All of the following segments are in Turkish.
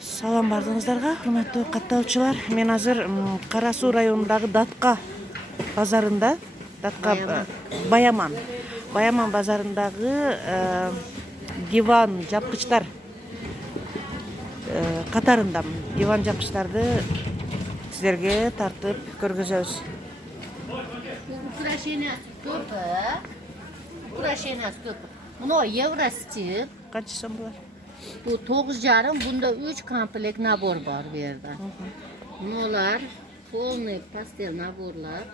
Салам бардыңыздарга, урматтуу каттаучулар. Мен азыр Кара Суу районундагы Датка базарында, Баяман базарындагы диван жапкычтар катарындамын. Диван жапкычтарды силерге тартып көргөзөбүз. Украшение стопы. Мына еврости. Канча сом булар? Bu 9,5, bunda 3 komplekt nabor var bu yerden. Bunlar polный pastel naborlar,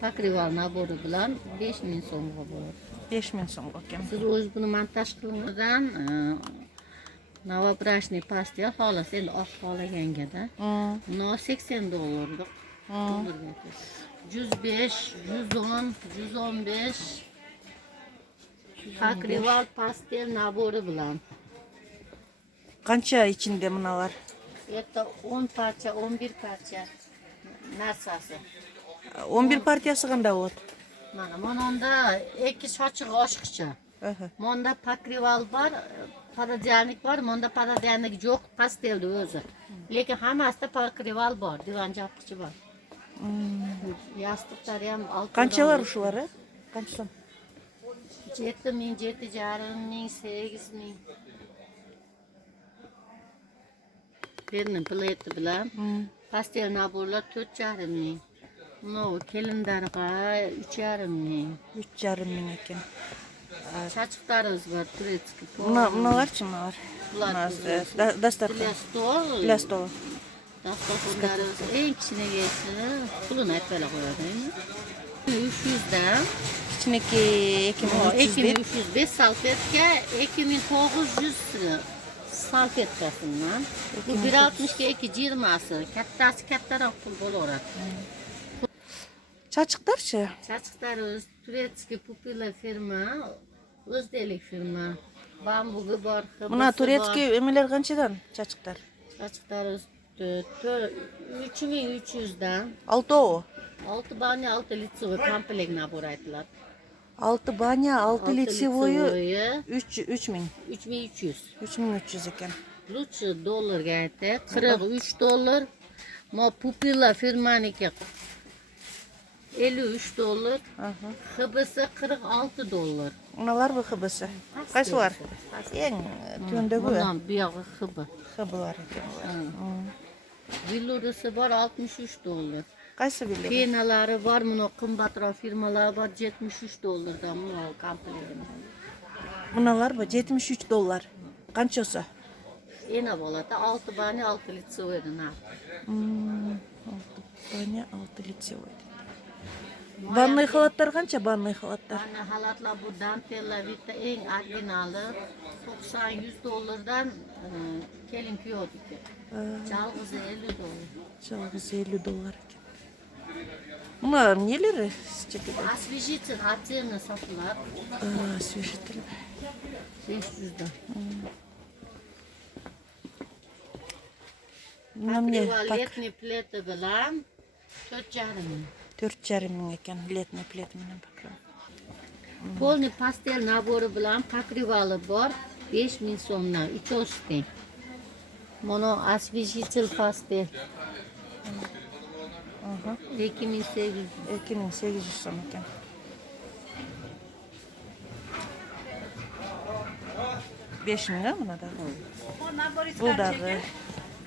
покрывал naboru bilan 5000 so'mga bo'ladi. 5000 so'mga ekan. Siz o'z buni montaj qilingan novobrashniy pastel xolos endi oq xohlaganga-da. Buni $80. 105, 110, 115 покрывал pastel naboru bilan. Kança içinde mınalar? Это 10 parça, 11 parça narsasi. 11 partiyası qanda bo'ladi? Mana onda ikki sochiq oshiqcha. Monda покрывал var, paradyanik var, monda paradyanik yo'q, pasteldi o'zi. Lekin hammasida покрывал bor, divan jopqichi bor. Yostiqlari ham oltin. Qanchalar ushulari? Qancha so'm? 7000, 7,500, 8000. Birinin pleti bilan pastel naborlar 4,500. Bunu kelindarga 3,500. 3,5 ming ekan. Çaçıklarımız var, turetski. Mınalar-chi mınalar? Dastarxon. Для stola. Dastarxonlarımız en kichine gelsin. Pulunu hep böyle koyalım. 300'den. Kichiki 2300. 2305 salfetka, 2900 salfetkasından. Bu 1,60'ga 2,20'sı. Kattasi pul bo'laveradi. Çaçıklar-chi? Çaçıklarımız turetski pupila firma, o'zdelik firma. Bambugi bor, Buna turetski emeler qanchadan çaçıklar? Çaçıklarımız 3300'dan. 6 o. 6 banya 6 litsovoy komplekt nabor aytiladi. 6 banya 6 litsovoyu 3000. 3300. 3300 ekan. Lutchi dollarga aytdi, $43. Ma pupila firmaniki $53. Hibisi $46. Unalar bu hıbısı. Qaysilar? Eng töndögü. Bundan buyog'i hibi. Hıbılar ekan ular. Villurisi bor $63. Qaysi bildi? Penalari var, buni qimbatroq firmalar bor $73'dan bu komplektini. Bunalar bu $73. Qanchasi? Ena bo'ladi 6 bani 6 litsovoydan. 6 banya 6 litsovoy. Vannoy xalatlar qancha vannoy xalatlar? Vannoy xalatlar bu dantella bitta eng originali $90-100dan kelin kuyovniki. Chalg'izi $50. Chalg'izi $50 ekan. Bunlar neleri? Освежитель отдельно satılır. Освежитель. 500'dan. Letniy pleti bilan 4,500. 4,5 ming ekan letniy pleti bilan покрывал. Polniy pastel nabori bilan покрывалы bor 5000 so'mdan ikkosi. Mana освежитель pastel. 2800. 2800 so'm ekan. Beş ming ha buna da. Bu da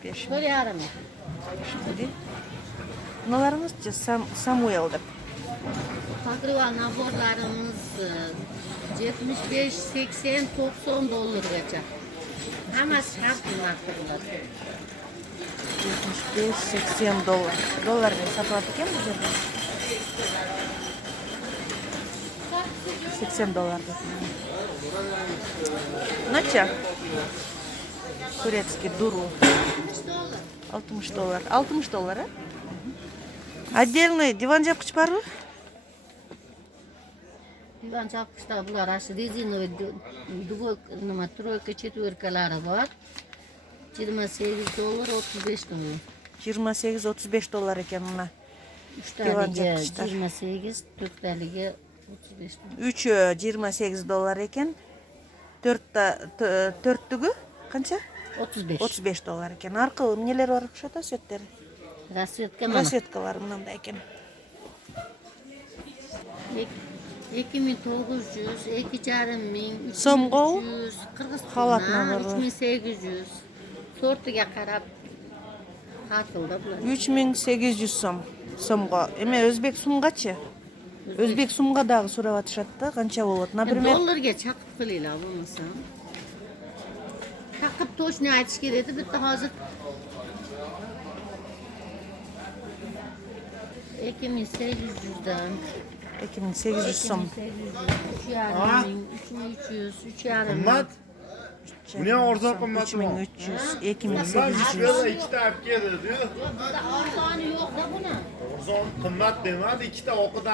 5 ming. 1,5. Bunalarımızca Samuel deb. Покрывал naborlarimiz 75, 80, $90'gacha. Hammasi har xil narxlarda. 75-80 dolar. Dollarga sotiladi ekan bu yerda. $80. Nacha? Turetskiy duru. $60. $60 ha? Отдельный divan жапкыч barmi? Divan jopqichlar bular ashi rezinoviy nima troyka четверкалari bor. $28, $35. 28-35 ekan buna. 3taliga 28, 4taliga $35. 3'ü $28 ekan. 4'tügü qancha? 35. 35 dolar ekan. Arka neler var okşata sütleri? Rasvetka mana. Rosetkalar mınanda ekan. 2900, 2500, So'mga 3300, Xalatlar Qirg'izistondan var. 3800. Sortiga qarab tarqildi bular. 3800 so'mga. Eme Özbek sumgachi? Özbek sumga dagı so'rab atışatda qancha bo'ladi? Например, Dollarga chaqib qilinglar bo'lmasa. Taqib точно aytish kerak edi. Bitta hozir 2800dan 2800 so'm. 3300, 3,5 Qimmat. Bu ne arzon qimmatmi? 3300, Qimmat 2800. ishlarda ikkita olib keldi. Bizda arzoni yo'q-da buni. Arzon qimmat demadi, ikkita o'qidan